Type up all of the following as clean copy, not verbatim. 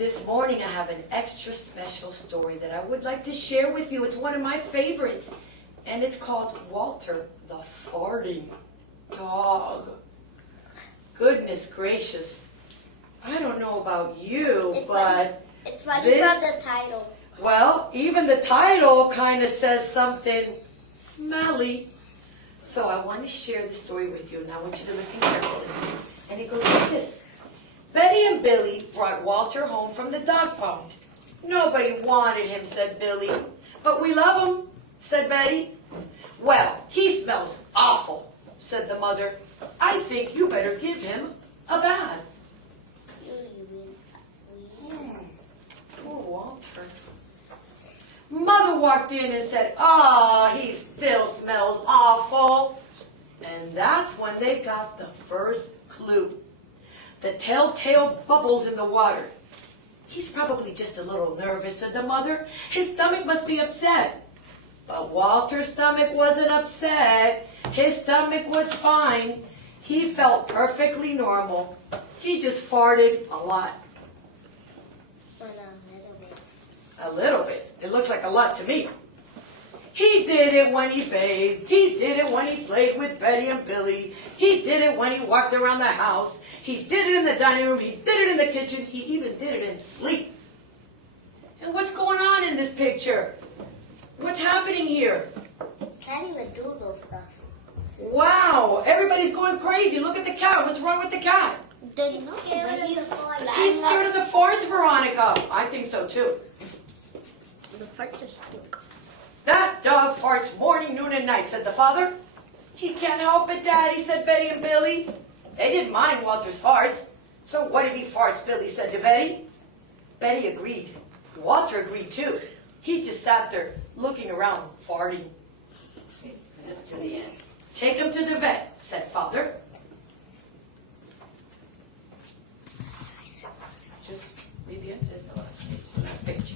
This morning I have an extra special story that I would like to share with you. It's one of my favorites, and it's called Walter the Farting Dog. Goodness gracious. I don't know about you, but it's funny from the title. Well, even the title kind of says something smelly. So I want to share the story with you, and I want you to listen carefully. And it goes like this. Betty and Billy brought Walter home from the dog pound. Nobody wanted him, said Billy. But we love him, said Betty. Well, he smells awful, said the mother. I think you better give him a bath. Poor Walter. Mother walked in and said, he still smells awful. And that's when they got the first clue. The telltale bubbles in the water. He's probably just a little nervous, said the mother. His stomach must be upset. But Walter's stomach wasn't upset. His stomach was fine. He felt perfectly normal. He just farted a lot. A little bit. A little bit. It looks like a lot to me. He did it when he bathed. He did it when he played with Betty and Billy. He did it when he walked around the house. He did it in the dining room. He did it in the kitchen. He even did it in sleep. And what's going on in this picture? What's happening here? Can't even do those stuff. Wow, everybody's going crazy. Look at the cat. What's wrong with the cat? He's scared of the farts, Veronica. I think so too. The farts are stink. That dog farts morning, noon, and night, said the father. He can't help it, Daddy, said Betty and Billy. They didn't mind Walter's farts. So what if he farts, Billy said to Betty. Betty agreed. Walter agreed too. He just sat there looking around, farting. To the end. Take him to the vet, said father. Just read the end, just the last page.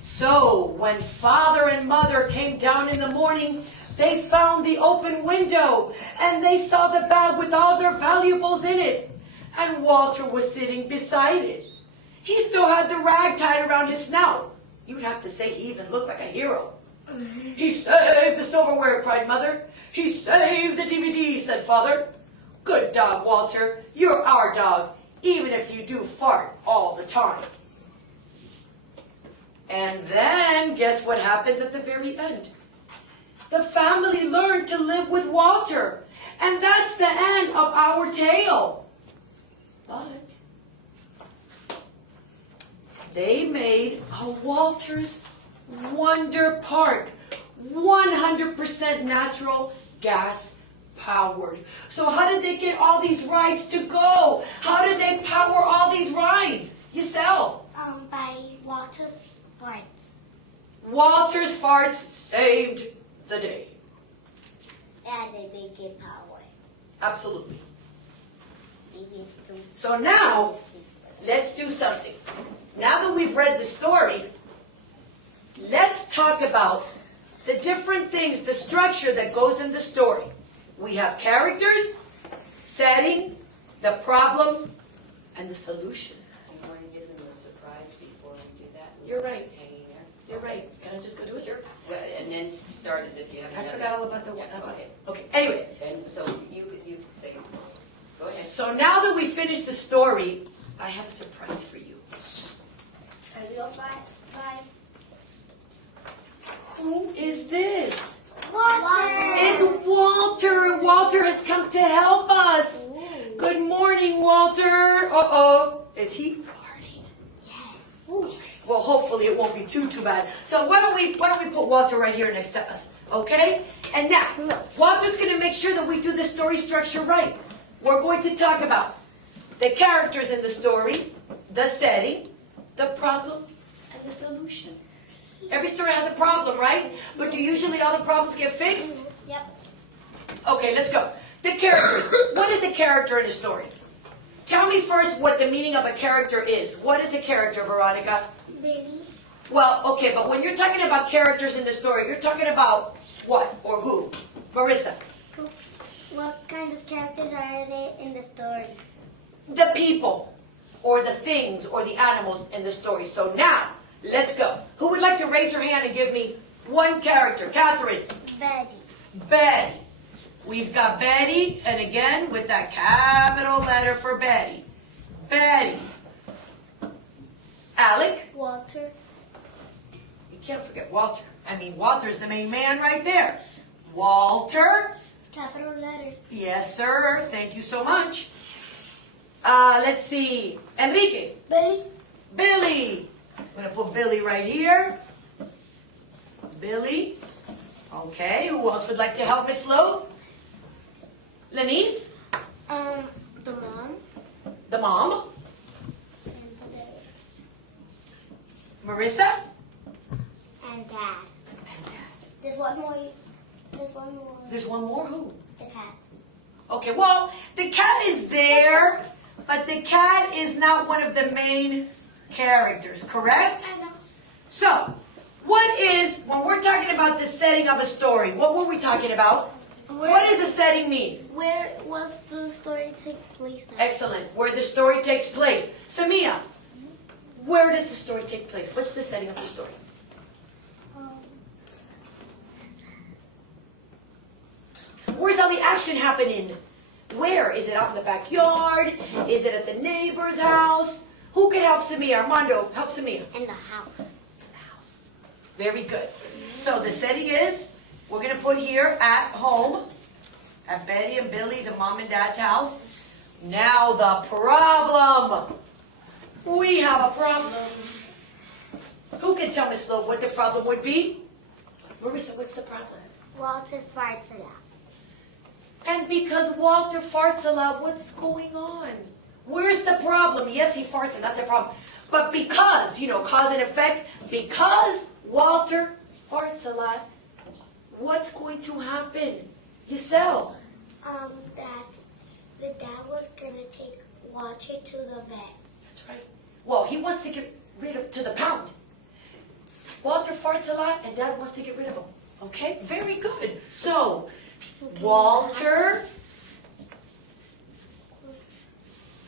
So when father and mother came down in the morning, they found the open window, and they saw the bag with all their valuables in it. And Walter was sitting beside it. He still had the rag tied around his snout. You'd have to say he even looked like a hero. He saved the silverware, cried mother. He saved the DVD, said father. Good dog, Walter. You're our dog, even if you do fart all the time. And then, guess what happens at the very end? The family learned to live with Walter. And that's the end of our tale. But they made a Walter's Wonder Park, 100% natural gas powered. So how did they get all these rides to go? How did they power all these rides? Giselle? By Walter's farts. Walter's farts saved the day. And they make it power. Absolutely. So now, let's do something. Now that we've read the story, let's talk about the different things, the structure that goes in the story. We have characters, setting, the problem, and the solution. You want to give them a surprise before we do that? You're right. Hanging there. You're right. Can I just go do it? Sure. Well, and then start as if you have I another. forgot all about the one. Yeah, okay. Okay. Anyway. And so you could say, go ahead. So now that we finished the story, I have a surprise for you. Are you all five? Who is this? Walter! It's Walter. Walter has come to help us. Ooh. Good morning, Walter. Uh-oh. Is he farting? Yes. Ooh. Well, hopefully it won't be too bad. So why don't we put Walter right here next to us, okay? And now, Walter's going to make sure that we do the story structure right. We're going to talk about the characters in the story, the setting, the problem, and the solution. Every story has a problem, right? But do usually all the problems get fixed? Yep. Okay, let's go. The characters. What is a character in a story? Tell me first what the meaning of a character is. What is a character, Veronica? Billy. Well, okay, but when you're talking about characters in the story, you're talking about what or who? Marissa. What kind of characters are they in the story? The people. or the things or the animals in the story. So now, let's go. Who would like to raise her hand and give me one character? Catherine. Betty. Betty. We've got Betty, and again, with that capital letter for Betty. Betty. Alec. Walter. You can't forget Walter. I mean, Walter's the main man right there. Walter. Capital letter. Yes, sir. Thank you so much. Let's see. Enrique. Betty. Billy. I'm going to put Billy right here. Billy. Okay. Who else would like to help Miss Lo? Lenise. The mom. The mom. Marissa. And dad. And Dad. There's one more. There's one more. There's one more. Who? The cat. Okay, well, the cat is there, but the cat is not one of the main characters, correct? I know. So, what is, when we're talking about the setting of a story, what were we talking about? What does the setting mean? Where was the story take place at? Excellent. Where the story takes place. Samia, where does the story take place? What's the setting of the story? Where's all the action happening? Where? Is it out in the backyard? Is it at the neighbor's house? Who can help Samia? Armando, help Samia. In the house. In the house. Very good. So the setting is, we're going to put here at home, at Betty and Billy's and Mom and Dad's house. Now the problem. We have a problem. Who can tell Miss Lo what the problem would be? Marissa, what's the problem? Walter farts a lot. And because Walter farts a lot, what's going on? Where's the problem? Yes, he farts and that's a problem. But because, cause and effect, because Walter farts a lot, what's going to happen? Giselle. That the dad was gonna take Walter to the vet. That's right. Well, he wants to get rid of, to the pound. Walter farts a lot and Dad wants to get rid of him. Okay, very good. So, Walter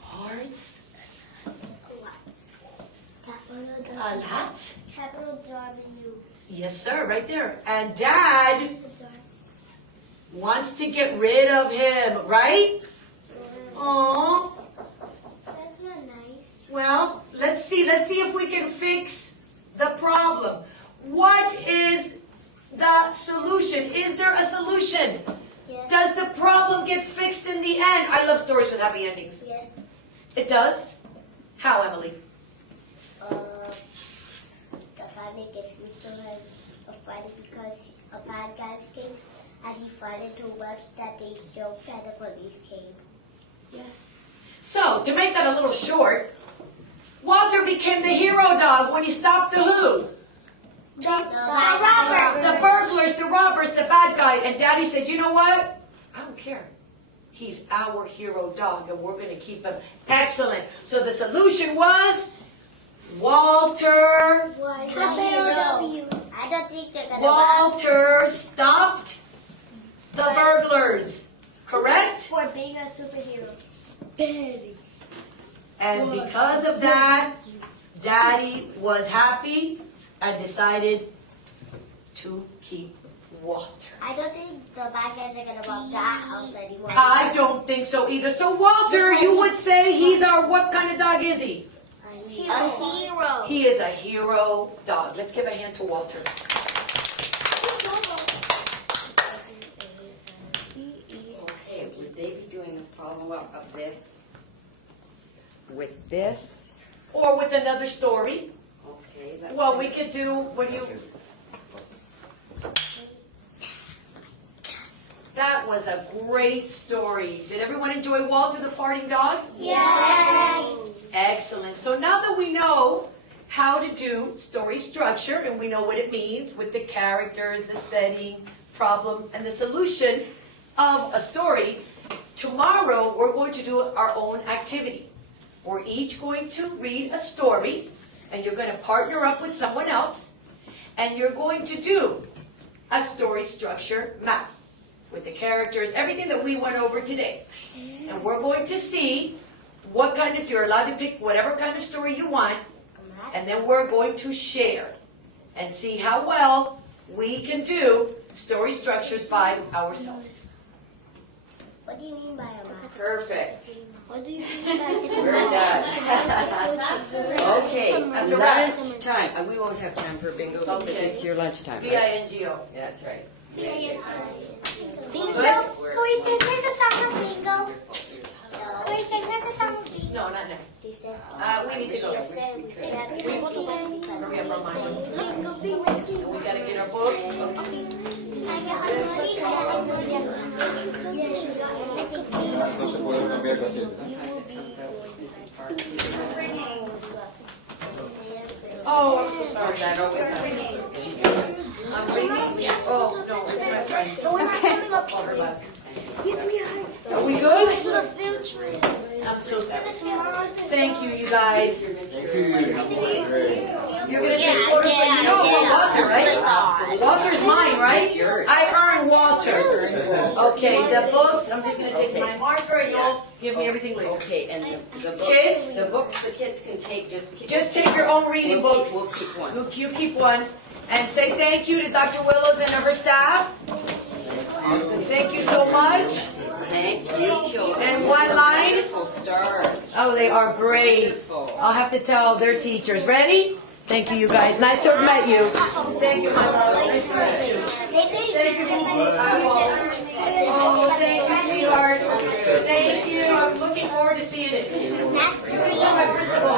farts a lot. Capital W. Yes, sir, right there. And Dad wants to get rid of him, right? Aww. That's not nice. Well, let's see if we can fix the problem. What is the solution? Is there a solution? Yes. Does the problem get fixed in the end? I love stories with happy endings. Yes. It does? How, Emily? The family gets restored a fight because a bad guy came and he fighted too much that they choked and the police came. Yes. So, to make that a little short, Walter became the hero dog when he stopped the who? The robbers. The burglars, the robbers, the bad guy. And Daddy said, you know what? I don't care. He's our hero dog and we're going to keep him. Excellent. So the solution was Walter. Capital W. I don't think they're gonna Walter stopped the burglars. Correct? for being a superhero. And because of that, Daddy was happy and decided to keep Walter. I don't think the bad guys are gonna rob that house anymore. I don't think so either. So Walter, you would say he's our, what kind of dog is he? A hero. He is a hero dog. Let's give a hand to Walter. Okay, would they be doing a follow-up of this with this? Or with another story. Okay, let's Well, see. we could do, what do you... That was a great story. Did everyone enjoy Walter the farting dog? Yes. Excellent. So now that we know how to do story structure and we know what it means with the characters, the setting, problem, and the solution of a story, tomorrow we're going to do our own activity. We're each going to read a story and you're going to partner up with someone else and you're going to do a story structure map with the characters, everything that we went over today. And we're going to see what kind of, you're allowed to pick whatever kind of story you want, and then we're going to share and see how well we can do story structures by ourselves. What do you mean by a map? Perfect. What do you mean by it's a We're map? done. Okay, That's a wrap. lunchtime. We won't have time for bingo because Okay. it's your lunchtime, right? B-I-N-G-O. Yeah, that's right. Bingo. Good. Can we sing the song of bingo? Can we sing the song of bingo? No, not now. He said, We need to go. Hurry up, Mama. We gotta get our books. No se puede cambiar la hacienda. Oh, I'm so sorry. That always happens. I'm reading. Oh, no, it's my friend. I'll call her back. Are we good? To the field trip. I'm so thank you, you guys. Thank you. Great. You're gonna take photos for you know Walter, right? Walter's mine, right? I earned Walter. Okay, the books. I'm just gonna take my marker and you'll give me everything later. Okay, and the books, Kids? the books the kids can take, just Just take your own reading books. We'll keep one. You keep one. And say thank you to Dr. Willows and her staff. Thank you so much. Thank you, children. And one line. Beautiful stars. Oh, they are great. Beautiful. I'll have to tell their teachers. Ready? Thank you, you guys. Nice to have met you. Thank you, my love. Nice to meet you. Thank you, boo-boo. I will. Oh, thank you, sweetheart. Thank you. I'm looking forward to seeing it. That's my principal